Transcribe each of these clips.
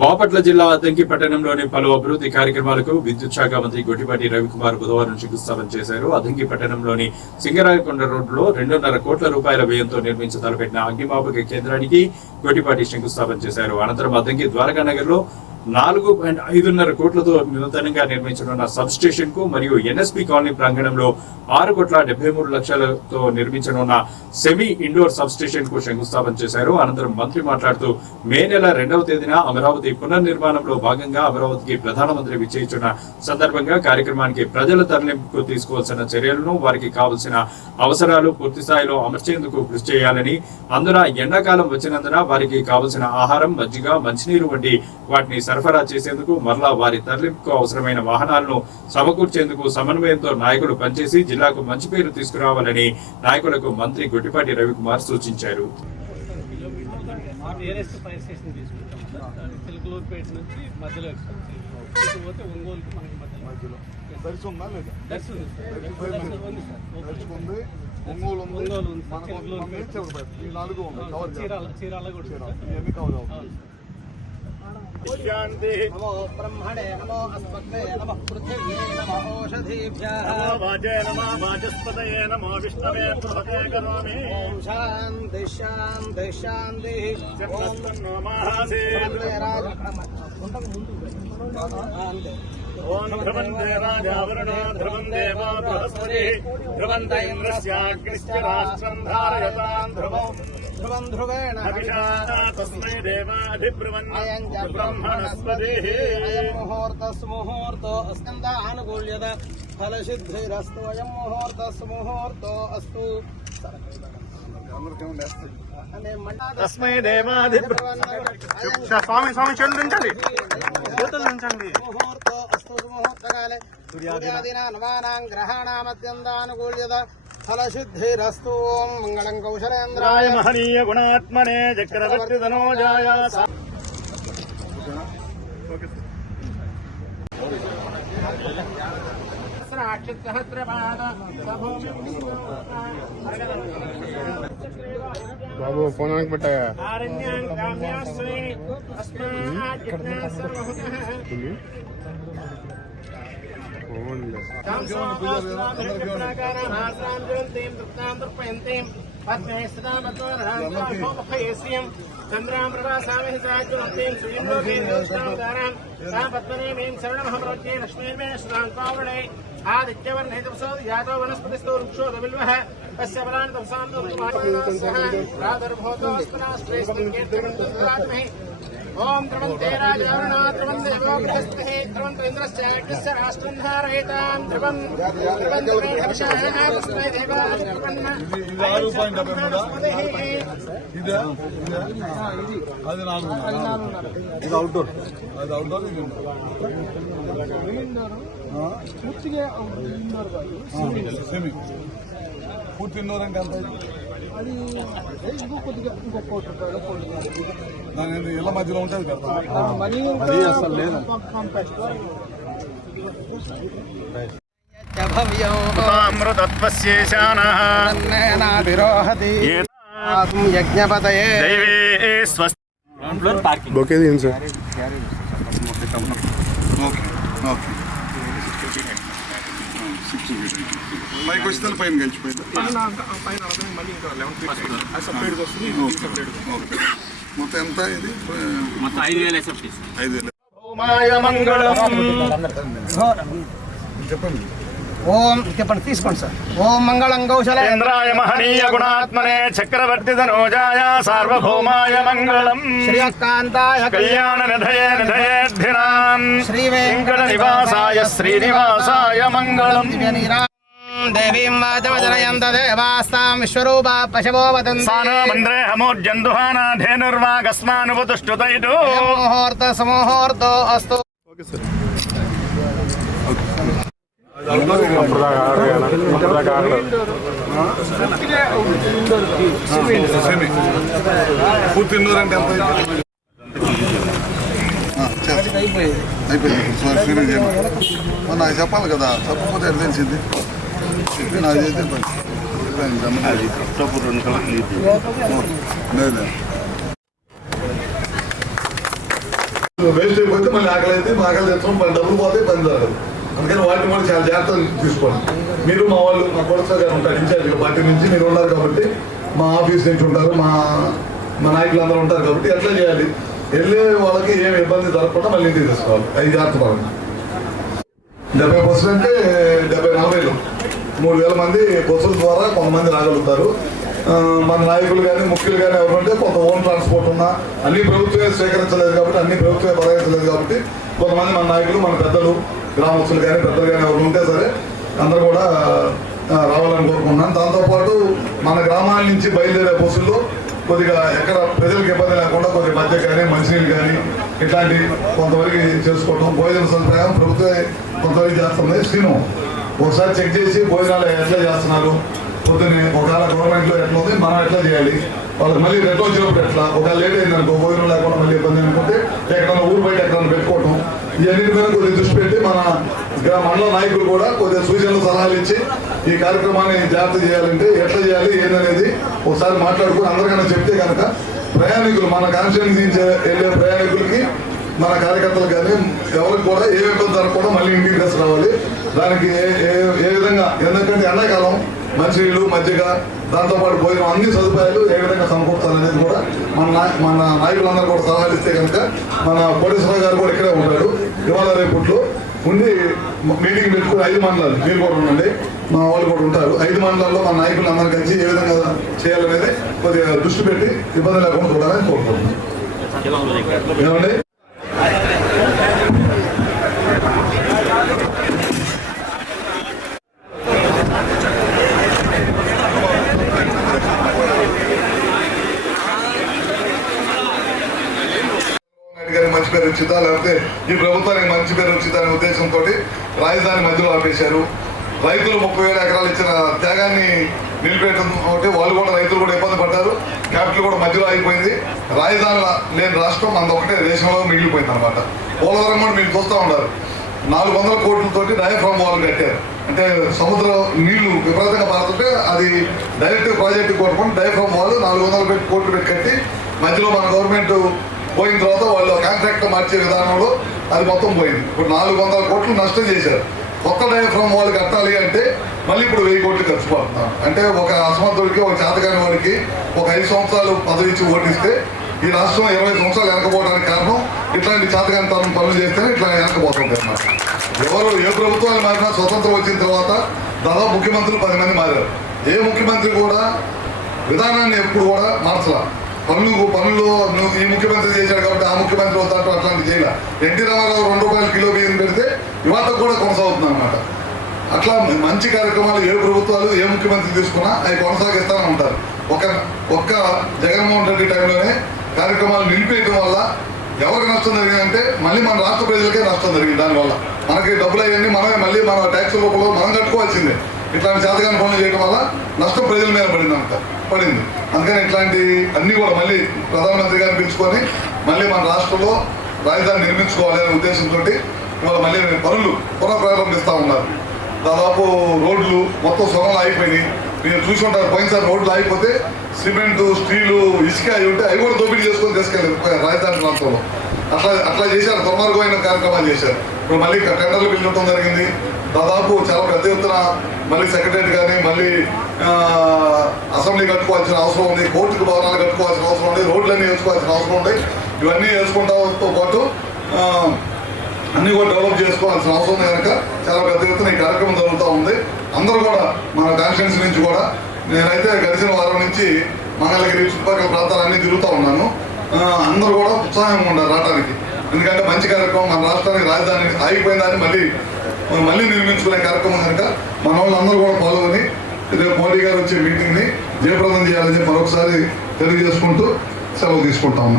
బాపట్ల జిల్లా అద్దంకి పట్టణంలోని పలు అభివృద్ధి కార్యక్రమాలకు విద్యుత్ శాఖ మంత్రి గొట్టిపాటి రవికుమార్ బుధవారం శంకుస్థాపన చేశారు. అద్దంకి పట్టణంలోని సింగరాయకొండ రోడ్డులో 2.5 కోట్ల రూపాయల వ్యయంతో నిర్మించి తలపెట్టిన అగ్నిమాపక కేంద్రానికి గొట్టిపాటి శంకుస్థాపన చేశారు. అనంతరం అద్దంకి ద్వారకానగర్ లో 4.5 కోట్లతో నూతనంగా నిర్మించనున్న సబ్ స్టేషన్ కు మరియు ఎన్ఎస్పి కాలనీ ప్రాంగణంలో 6,73,00,000తో నిర్మించనున్న సెమీ ఇండోర్ సబ్ స్టేషన్ కు శంకుస్థాపన చేశారు. అనంతరం మంత్రి మాట్లాడుతూ మే నెల 2వ తేదీన అమరావతి పునర్నిర్మాణంలో భాగంగా అమరావతికి ప్రధానమంత్రి విచ్చేయించిన సందర్భంగా కార్యక్రమానికి ప్రజల తరలింపుకు తీసుకోవాల్సిన చర్యలను, వారికి కావాల్సిన అవసరాలు పూర్తి స్థాయిలో అమర్చేందుకు కృషి చేయాలని, అందున ఎండాకాలం వచ్చినందున వారికి కావాల్సిన ఆహారం, మజ్జిగ, మంచినీరు వంటి వాటిని సరఫరా చేసేందుకు మరలా వారి తరలింపుకు అవసరమైన వాహనాలను సమకూర్చేందుకు సమన్వయంతో నాయకులు పనిచేసి జిల్లాకు మంచి పేరు తీసుకురావాలని నాయకులకు మంత్రి గొట్టిపాటి రవికుమార్ సూచించారు. नमो ब्रह्मणे नमो अस्मभ्ये नमः पृथिव्ये नमः ओषधीभ्यः नमो वाजे नमः वाचस्पतये नमो विष्णवे प्रभते करोमि ओम शान्ति शान्ति शान्तिः ओम ओम ध्रुवन्ते राजावरुणो ध्रुवं देवो बृहस्पतिः ध्रुवन्त इन्द्रस्याग्निश्च राष्ट्रं धारयतां ध्रुवम् ध्रुवं ध्रुवेण तस्मै देवाधिब्रुवन् ब्रह्मणस्पतिः अयं मुहूर्तो अस्कन्दानुकूल्यत फलसिद्धिरस्तु अयं मुहूर्तो अस्तु तस्मै देवाधिब्रुवन् स्वामी स्वामी चंद्रिंचंడి मुहूर्तो अस्तु मुहूर्तकाले सूर्यादीना नवानां ग्रहाणामत्यन्तानुकूल्यत फलसिद्धिरस्तु ओम मंगलं कौशलेन्द्राय महनीय गुणात्मने चक्रवर्तितनोजाय बाबू फोन పెట్టాయా चंद्रां प्रभासामि साजुमतीं सुइन्दोगीन्दोष्टावतारां तां पद्मनेमीं शरणमहमरोज्ये लक्ष्मीर्मे श्रान्तावणे आदित्यवर्णे तपसो यातो वनस्पतिस्तो वृक्षो दबिल्वः तस्य बलान् तपसान्तो प्रादुर्भूतोऽस्मनाश्रेष्ठिङ्गेर्तिर्गन्तुरात्महि ओम ध्रुवन्ते राजावरुणो ध्रुवं देवो बृहस्पतिः ध्रुवन्तो इन्द्रस्याग्निश्च राष्ट्रं धारयतां ध्रुवं ध्रुवन्ते हविषः तस्मै देवाय ध्रुवन् అది అవుట్డోర్ పూర్తిగా ఇండోర్ సెమీ పూర్తి ఇండోర్ అంటే ఎంత అది ఇంకో కోటి రూపాయలు ఇళ్ళ మధ్యలో ఉంటుంది కదా మనీ అసలు లేదు అమృతత్వస్యేశానాధిరోహతి యజ్ఞపతయే దైవే స్వస్తి ఓకే దీని సార్ పైకి వచ్చితే పైన గెలిచిపోయింది మొత్తం ఎంత ఇది 5,000 చెప్పండి ఓం చెప్పండి తీసుకోండి సార్. ఓం మంగళం కౌశలేంద్రాయ మహనీయ గుణాత్మనే చక్రవర్తితనోజాయ సార్వభౌమాయ మంగళం శ్రీకాంతాయ కళ్యాణ నిధయేర్ధినాం శ్రీ వెంకట నివాసాయ శ్రీనివాసాయ మంగళం దేవీం వాచమజనయంత దేవాస్తాం విశ్వరూపా పశవో వదంతి సానో మంద్రే హమోర్జందుహానాధేనుర్వాగస్మానుపతుష్టుతైటు ముహూర్త సుముహూర్తో అస్తు. ఓకే సార్ పూర్తి ఇండోర్ అంటే ఎంత అయిపోయింది. నాకు చెప్పాలి కదా, చెప్పకపోతే ఎట్లా తెలిసింది? నాకు చేస్తే లేదు వేస్ట్ అయిపోతే మళ్ళీ ఆకలి అయితే మా ఆకలి తెచ్చుకోం, మళ్ళీ డబ్బులు పోతే పని జరగదు. అందుకని వాటిని కూడా చాలా జాగ్రత్తలు తీసుకోండి. మీరు మా వాళ్ళు మా కొరస గారు ఉంటారు ఇన్ఛార్జ్ పార్టీ నుంచి, మీరు ఉన్నారు కాబట్టి మా ఆఫీస్ నుంచి ఉంటారు, మా నాయకులు అందరూ ఉంటారు కాబట్టి ఎట్లా చేయాలి, వెళ్ళే వాళ్ళకి ఏం ఇబ్బంది జరగకుండా మళ్ళీ ఇంటికి తీసుకోవాలి. అవి జాగ్రత్త పడండి. 70% అంటే 40 3,000 మంది బస్సుల ద్వారా కొంతమంది రాగలుగుతారు. మన నాయకులు కానీ ముఖ్యులు కానీ ఎవరంటే కొంత ఓన్ ట్రాన్స్పోర్ట్ ఉన్నా, అన్ని ప్రభుత్వమే స్వీకరించలేదు కాబట్టి, అన్ని ప్రభుత్వమే భరించలేదు కాబట్టి కొంతమంది మన నాయకులు, మన పెద్దలు, గ్రామస్తులు కానీ పెద్దలు కానీ ఎవరు ఉంటే సరే అందరూ కూడా రావాలని కోరుకుంటున్నాను. దాంతోపాటు మన గ్రామాల నుంచి బయలుదేరే బస్సుల్లో కొద్దిగా ఎక్కడ ప్రజలకు ఇబ్బంది లేకుండా కొద్దిగా మధ్య కానీ మంచినీళ్ళు కానీ ఇట్లాంటి కొంతవరకు చేసుకోవటం, భోజన సదుపాయం ప్రభుత్వం కొంతవరకు చేస్తుంది. శ్రీను ఒకసారి చెక్ చేసి భోజనాలు ఎట్లా చేస్తున్నారు, పొద్దున్నే ఒకవేళ గవర్నమెంట్లో ఎట్లా ఉంది, మనం ఎట్లా చేయాలి, వాళ్ళకి మళ్ళీ రిటర్న్ వచ్చినప్పుడు ఎట్లా, ఒకవేళ లేట్ అయిందనుకో భోజనం లేకుండా మళ్ళీ ఇబ్బంది అనుకుంటే ఎక్కడన్నా ఊరు బయట ఎక్కడన్నా పెట్టుకోవటం, ఇవన్నిటి మీద కొద్దిగా దృష్టి పెట్టి మన మండల నాయకులు కూడా కొద్దిగా సూచనలు సలహాలు ఇచ్చి ఈ కార్యక్రమాన్ని జాగ్రత్త చేయాలంటే ఎట్లా చేయాలి ఏందనేది ఒకసారి మాట్లాడుకుని అందరికన్నా చెప్తే కనుక ప్రయాణికులు మన కాన్స్టిట్యూన్సీ నుంచి వెళ్ళే ప్రయాణికులకి మన కార్యకర్తలు కానీ ఎవరికి కూడా ఏ ఇబ్బంది జరగకుండా మళ్ళీ ఇంటికి తీసుకురావాలి. దానికి ఏ విధంగా, ఎందుకంటే ఎండాకాలం మంచినీళ్ళు మజ్జిగ దాంతోపాటు భోజనం అన్ని సదుపాయాలు ఏ విధంగా సమకూర్చాలనేది కూడా మన నాయకులందరూ కూడా సలహాలు ఇస్తే కనుక మన కోటేశ్వరరావు గారు కూడా ఇక్కడే ఉంటాడు. ఇవాళ రేపట్లో ఉండి మీటింగ్ పెట్టుకుని 5 మండలాలు మీరు కూడా ఉండండి, మా వాళ్ళు కూడా ఉంటారు. 5 మండలాల్లో మన నాయకులు అందరూ కలిసి ఏ విధంగా చేయాలనేది కొద్దిగా దృష్టి పెట్టి ఇబ్బంది లేకుండా చూడాలని కోరుకుంటున్నాం. ఏమండి మంచి పేరు వచ్చిందా, లేకపోతే ఈ ప్రభుత్వానికి మంచి పేరు వచ్చిందనే ఉద్దేశంతో రాజధాని మధ్యలో ఆపేశారు. రైతులు 30,000 ఎకరాలు ఇచ్చిన త్యాగాన్ని నిలిపేయడం ఒకటి, వాళ్ళు కూడా రైతులు కూడా ఇబ్బంది పడ్డారు. క్యాపిటల్ కూడా మధ్యలో అయిపోయింది. రాజధాని లేని రాష్ట్రం మనది ఒకటే దేశంలో మిగిలిపోయింది అనమాట. పోలవరం కూడా మీరు చూస్తూ ఉన్నారు, 400 కోట్లతోటి డయాఫ్రామ్ వాల్ కట్టారు. అంటే సముద్రం నీళ్లు విపరీతంగా పారుతుంటే అది డైరెక్ట్ ప్రాజెక్టు కోరుకొని డయాఫ్రామ్ వాల్ 400 కోట్లు పెట్టి కట్టి మధ్యలో మన గవర్నమెంట్ పోయిన తర్వాత వాళ్ళు కాంట్రాక్ట్ మార్చే విధానంలో అది మొత్తం పోయింది. ఇప్పుడు 400 కోట్లు నష్టం చేశారు. కొత్త డయాఫ్రామ్ వాళ్ళు కట్టాలి అంటే మళ్ళీ ఇప్పుడు 1000 కోట్లు ఖర్చు పడుతున్నాం. అంటే ఒక అసమర్థుడికి, ఒక చేతకాని వాడికి ఒక 5 సంవత్సరాలు పదవి ఇచ్చి ఓటిస్తే ఈ రాష్ట్రం 20 సంవత్సరాలు వెనకపోవడానికి కారణం ఇట్లాంటి చేతకాని తరం పనులు చేస్తేనే ఇట్లా వెనకపోతుంది అన్నమాట. ఎవరు ఏ ప్రభుత్వాలు మారినా స్వతంత్రం వచ్చిన తర్వాత దాదాపు ముఖ్యమంత్రులు 10 మంది మారారు. ఏ ముఖ్యమంత్రి కూడా విధానాన్ని ఎప్పుడు కూడా మార్చలా. పనులు ఈ ముఖ్యమంత్రి చేశాడు కాబట్టి ఆ ముఖ్యమంత్రి అవుతాడు అట్లాంటి చేయాల. ఎన్టీ రామారావు 2 రూపాయల కిలో బియ్యం పెడితే ఇవాళ కూడా కొనసాగుతుంది అనమాట. అట్లా మంచి కార్యక్రమాలు ఏ ప్రభుత్వాలు ఏ ముఖ్యమంత్రి తీసుకున్నా అవి కొనసాగిస్తానే ఉంటారు. ఒక్క జగన్మోహన్ రెడ్డి టైంలోనే కార్యక్రమాలు నిలిపేయడం వల్ల ఎవరికి నష్టం జరిగిందంటే మళ్ళీ మన రాష్ట్ర ప్రజలకే నష్టం జరిగింది. దానివల్ల మనకి డబ్బులు అవన్నీ మనమే మళ్ళీ మన ట్యాక్స్ రూపంలో మనం కట్టుకోవాల్సిందే. ఇట్లాంటి చేతకాని పనులు చేయడం వల్ల నష్టం ప్రజల మీద పడింది. అందుకని ఇట్లాంటి అన్ని కూడా మళ్ళీ ప్రధానమంత్రి గారిని పిలుచుకొని మళ్ళీ మన రాష్ట్రంలో రాజధాని నిర్మించుకోవాలనే ఉద్దేశంతో ఇవాళ మళ్ళీ పనులు పునఃప్రారంభిస్తూ ఉన్నారు. దాదాపు రోడ్లు మొత్తం సొరంలో అయిపోయినాయి. మీరు చూసి ఉంటారు, పోయినసారి రోడ్లు ఆగిపోతే సిమెంటు, స్టీలు, ఇసుక అవి ఉంటే అవి కూడా దోపిడీ చేసుకొని తీసుకెళ్ళారు రాజధాని ప్రాంతంలో. అట్లా చేశారు, దుర్మార్గమైన కార్యక్రమాలు చేశారు. ఇప్పుడు మళ్ళీ టెండర్లు పిలవటం జరిగింది. దాదాపు చాలా పెద్ద ఎత్తున మళ్ళీ సెక్రటరీ కానీ మళ్ళీ అసెంబ్లీ కట్టుకోవాల్సిన అవసరం ఉంది, కోర్టుకు భవనాలు కట్టుకోవాల్సిన అవసరం ఉంది, రోడ్లన్నీ వేసుకోవాల్సిన అవసరం ఉంది. ఇవన్నీ వేసుకుంటాతో పాటు అన్నీ కూడా డెవలప్ చేసుకోవాల్సిన అవసరం ఉంది. కనుక చాలా పెద్ద ఎత్తున ఈ కార్యక్రమం జరుగుతూ ఉంది. అందరూ కూడా మన కాన్స్టిట్యున్సీ నుంచి కూడా, నేనైతే గడిచిన వారం నుంచి మంగళగిరి చుట్టుపక్కల ప్రాంతాలన్నీ తిరుగుతూ ఉన్నాను. అందరూ కూడా ఉత్సాహంగా ఉన్నారు రావడానికి. ఎందుకంటే మంచి కార్యక్రమం, మన రాష్ట్రానికి రాజధాని ఆగిపోయిన దాన్ని మళ్ళీ నిర్మించుకునే కార్యక్రమం కనుక మన వాళ్ళందరూ కూడా పాల్గొని రేపు మోడీ గారు వచ్చే మీటింగ్ని జయప్రదం చేయాలని చెప్పి మరొకసారి తెలియజేసుకుంటూ సెలవు తీసుకుంటాము.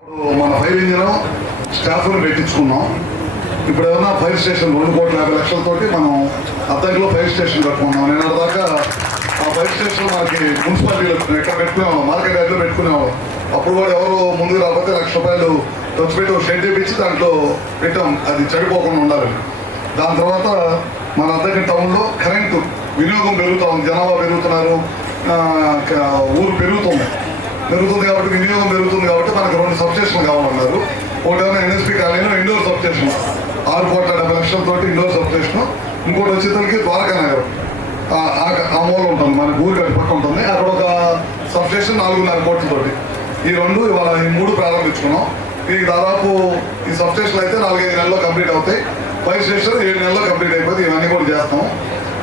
ఇప్పుడు మన ఫైర్ ఇంజిన్ స్టాఫ్ను పెట్టించుకున్నాం. ఇప్పుడు ఏమన్నా ఫైర్ స్టేషన్ 2,50,00,000తోటి మనం అద్దంకిలో ఫైర్ స్టేషన్ కట్టుకున్నాం. నేను దాకా ఆ ఫైర్ స్టేషన్ మనకి మున్సిపాలిటీలో ఎక్కడ పెట్టుకునేవాళ్ళం, మార్కెట్ యార్డ్లో పెట్టుకునేవాళ్ళం. అప్పుడు కూడా ఎవరు ముందుకు రాకపోతే ₹1,00,000 ఖర్చు పెట్టి ఒక షెడ్ వేయించి దాంట్లో పెట్టాం, అది చెడిపోకుండా ఉండాలని. దాని తర్వాత మన అద్దెకి టౌన్లో కరెంటు వినియోగం పెరుగుతూ ఉంది, జనాభా పెరుగుతున్నారు, ఊరు పెరుగుతుంది కాబట్టి వినియోగం పెరుగుతుంది కాబట్టి మనకు 2 సబ్స్టేషన్లు కావాలన్నారు. ఒకటేమో ఎన్ఎస్పి కాలనీలో indoor substation 6,70,00,000 indoor substation. ఇంకోటి వచ్చేసరికి ద్వారకా నగర్ ఆ మూల ఉంటుంది, మన ఊరికి అటు పక్క ఉంటుంది. అక్కడ ఒక సబ్ స్టేషన్ 4,5 కోట్లతోటి. ఈ రెండు ఇవాళ ఈ 3 ప్రారంభించుకున్నాం. ఈ దాదాపు ఈ సబ్ స్టేషన్లు అయితే 4-5 నెలల్లో కంప్లీట్ అవుతాయి. ఫైర్ స్టేషన్ 7 నెలల్లో కంప్లీట్ అయిపోతే ఇవన్నీ కూడా చేస్తాం.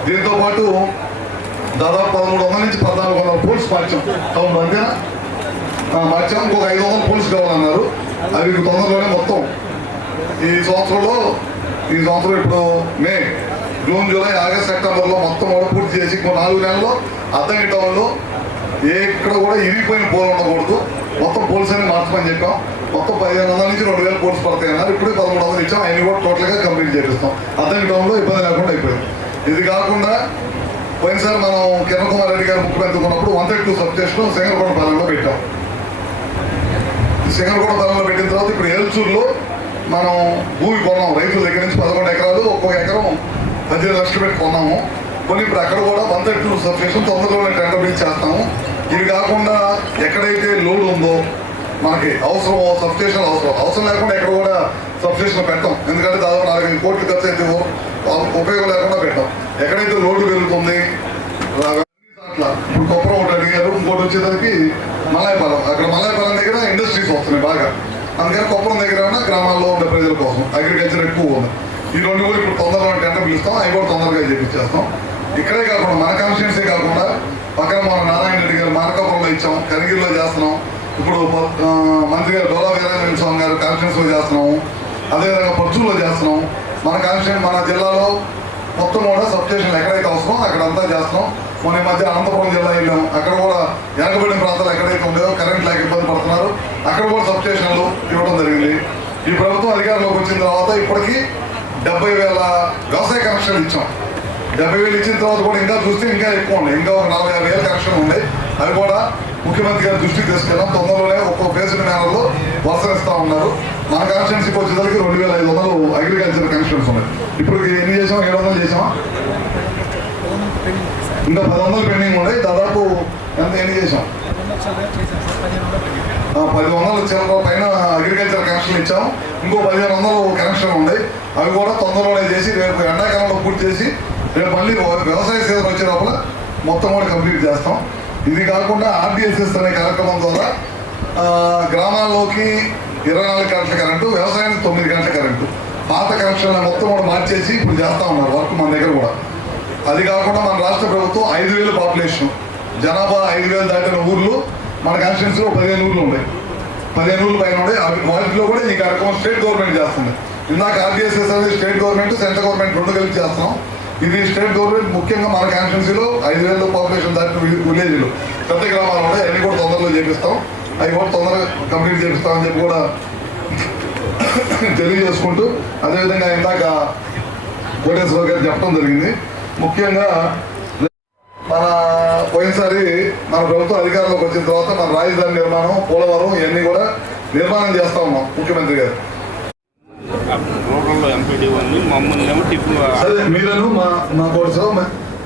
దీంతో పాటు దాదాపు 1,300 నుంచి 1,400 పోల్స్ మార్చాం. టౌన్ అంతేనా మార్చాం. ఇంకొక 500 పోల్స్ కావాలన్నారు. అవి తొందరలోనే మొత్తం ఈ సంవత్సరం ఇప్పుడు మే, జూన్, జూలై, ఆగస్ట్, సెప్టెంబర్లో మొత్తం కూడా పూర్తి చేసి 4 నెలల్లో అద్దంకి టౌన్లో ఎక్కడ కూడా ఇరిగిపోయిన పోల్ ఉండకూడదు. మొత్తం పోల్స్ అన్ని మార్చమని చెప్పాం. మొత్తం 1,500 నుంచి 2,000 పోల్స్ పడతాయి అన్నారు. ఇప్పుడు 1,300 ఇచ్చాం. అన్ని కూడా టోటల్గా కంప్లీట్ చేపిస్తాం. అద్దంకి టౌన్లో ఇబ్బంది లేకుండా అయిపోయింది. ఇది కాకుండా పోయినసారి మనం కిరణ్ కుమార్ రెడ్డి గారు ముఖ్యమంత్రి ఉన్నప్పుడు 132 సబ్ స్టేషన్ సింగరగూడపాలెంలో పెట్టాం. సింగరగూడపాలెంలో పెట్టిన తర్వాత ఇప్పుడు ఏల్చూరులో మనం భూమి కొన్నాం. రైతుల దగ్గర నుంచి 11 ఎకరాలు, ఒక్కొక్క ఎకరం 15 లక్షలు పెట్టి కొన్నాము. కొన్ని ఇప్పుడు అక్కడ కూడా 132 సబ్ స్టేషన్ తొందరలోనే టెండర్ బిల్ చేస్తాము. ఇవి కాకుండా ఎక్కడైతే లోడ్ ఉందో మనకి అవసరం సబ్ స్టేషన్ అవసరం లేకుండా ఎక్కడ కూడా సబ్ స్టేషన్ పెట్టాం. ఎందుకంటే దాదాపు 4,5 కోట్లు ఖర్చు అయితే ఉపయోగం లేకుండా పెట్టాం. ఎక్కడైతే లోడ్ పెరుగుతుంది అట్లా ఇప్పుడు కొప్పరం ఒకటి అడిగారు. ఇంకోటి వచ్చేసరికి మలాయపాలెం, అక్కడ మలాయపాలెం దగ్గర ఇండస్ట్రీస్ వస్తున్నాయి బాగా. అందుకని కొప్పరం దగ్గర గ్రామాల్లో ఉండే ప్రజల కోసం అగ్రికల్చర్ ఎక్కువ ఉంది. ఈ 2 కూడా ఇప్పుడు తొందరగా టెండర్ పిలుస్తాం. అవి కూడా తొందరగా చేపించేస్తాం. ఇక్కడే కాకుండా మన కాన్స్టిట్యున్సీ కాకుండా పక్కన మన నారాయణ రెడ్డి గారు మార్కాపురంలో ఇచ్చాం, కరిగిరిలో చేస్తున్నాం. ఇప్పుడు మంత్రి గారు డోలా వీరాంజనేయ స్వామి గారు కాన్స్టిట్యున్సీలో చేస్తున్నాము. అదేవిధంగా పర్చూరులో చేస్తున్నాం. మన కాన్స్టిట్యున్సీ మన జిల్లాలో మొత్తం కూడా సబ్ స్టేషన్లు ఎక్కడైతే అవసరం అక్కడంతా చేస్తున్నాం. మొన్న ఈ మధ్య అనంతపురం జిల్లా వెళ్ళాం. అక్కడ కూడా వెనకబడిన ప్రాంతాలు ఎక్కడైతే ఉండేదో కరెంట్ లేక ఇబ్బంది పడుతున్నారు. అక్కడ కూడా సబ్ స్టేషన్లు ఇవ్వడం జరిగింది. ఈ ప్రభుత్వం అధికారంలోకి వచ్చిన తర్వాత ఇప్పటికీ 70,000 వ్యవసాయ కనెక్షన్లు ఇచ్చాం. 70,000 ఇచ్చిన తర్వాత కూడా ఇంకా చూస్తే ఇంకా ఎక్కువ ఉన్నాయి. ఇంకా ఒక 45,000 కనెక్షన్లు ఉన్నాయి. అవి కూడా ముఖ్యమంత్రి గారి దృష్టికి తీసుకెళ్ళాం. తొందరలోనే ఒక్కొక్క ఫేజ్డ్ మేనర్లో వర్షనిస్తూ ఉన్నారు. మన కాన్స్టిట్యున్సీకి వచ్చేసరికి 2,500 అగ్రికల్చర్ కనెక్షన్స్ ఉన్నాయి. ఇప్పుడు ఎన్ని చేసాం? 700 చేసామా? ఇంకా 1,000 పెండింగ్ ఉన్నాయి. దాదాపు ఎన్ని చేసాం? 1,000 చిల్లర పైన అగ్రికల్చర్ కనెక్షన్లు ఇచ్చాం. ఇంకో 1,500 కనెక్షన్లు ఉన్నాయి. అవి కూడా తొందరలోనే చేసి రేపు ఎండాకాలంలో పూర్తి చేసి రేపు మళ్ళీ వ్యవసాయ సీజన్ వచ్చే లోపల మొత్తం కూడా కంప్లీట్ చేస్తాం. ఇది కాకుండా ఆర్డిఎస్ఎస్ అనే కార్యక్రమం ద్వారా గ్రామాల్లోకి 24 గంటల కరెంటు, వ్యవసాయానికి 9 గంటల కరెంటు, పాత కనెక్షన్లు మొత్తం కూడా మార్చేసి ఇప్పుడు చేస్తూ ఉన్నారు వర్క్ మన దగ్గర కూడా. అది కాకుండా మన రాష్ట్ర ప్రభుత్వం 5,000 పాపులేషన్, జనాభా 5,000 దాటిన ఊర్లు మన కాన్స్టిట్యున్సీలో 15 ఊర్లు ఉన్నాయి. 15 ఊర్లు పైన ఉన్నాయి. వాటిలో కూడా ఈ కార్యక్రమం స్టేట్ గవర్నమెంట్ చేస్తుంది. ఇందాక ఆర్డిఎస్ఎస్ అనేది స్టేట్ గవర్నమెంట్, సెంట్రల్ గవర్నమెంట్ 2 కలిపి చేస్తున్నాం. ఇది స్టేట్ గవర్నమెంట్ ముఖ్యంగా మన కాన్స్టిట్యున్సీలో 5,000 పాపులేషన్ దాటిన విలేజ్లు, పెద్ద గ్రామాలు ఉన్నాయి. అన్ని కూడా తొందరలో చేపిస్తాం. అవి కూడా తొందరగా కంప్లీట్ చేపిస్తామని చెప్పి కూడా తెలియజేసుకుంటూ, అదేవిధంగా ఇందాక కోటేశ్వర గారు చెప్పడం జరిగింది. ముఖ్యంగా మన పోయినసారి మన ప్రభుత్వం అధికారంలోకి వచ్చిన తర్వాత మన రాజధాని నిర్మాణం, పోలవరం ఇవన్నీ కూడా నిర్మాణం చేస్తా ఉన్నాం ముఖ్యమంత్రి గారు. అదే మీరను మా కోర్సు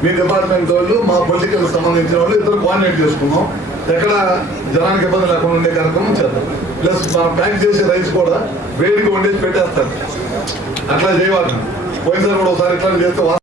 మీ డిపార్ట్మెంట్ వాళ్ళు, మా పొలిటికల్ సంబంధించిన వాళ్ళు ఇద్దరు కోఆర్డినేట్ చేసుకున్నాం. ఎక్కడ జనానికి ఇబ్బంది లేకుండా ఉండే కార్యక్రమం చేద్దాం. ప్లస్ మనం ప్యాక్ చేసే రైస్ కూడా వేడిగా వండేసి పెట్టేస్తారు. అట్లా చేయవాలి. పోయినసారి కూడా ఒకసారి ఇట్లా చేస్తే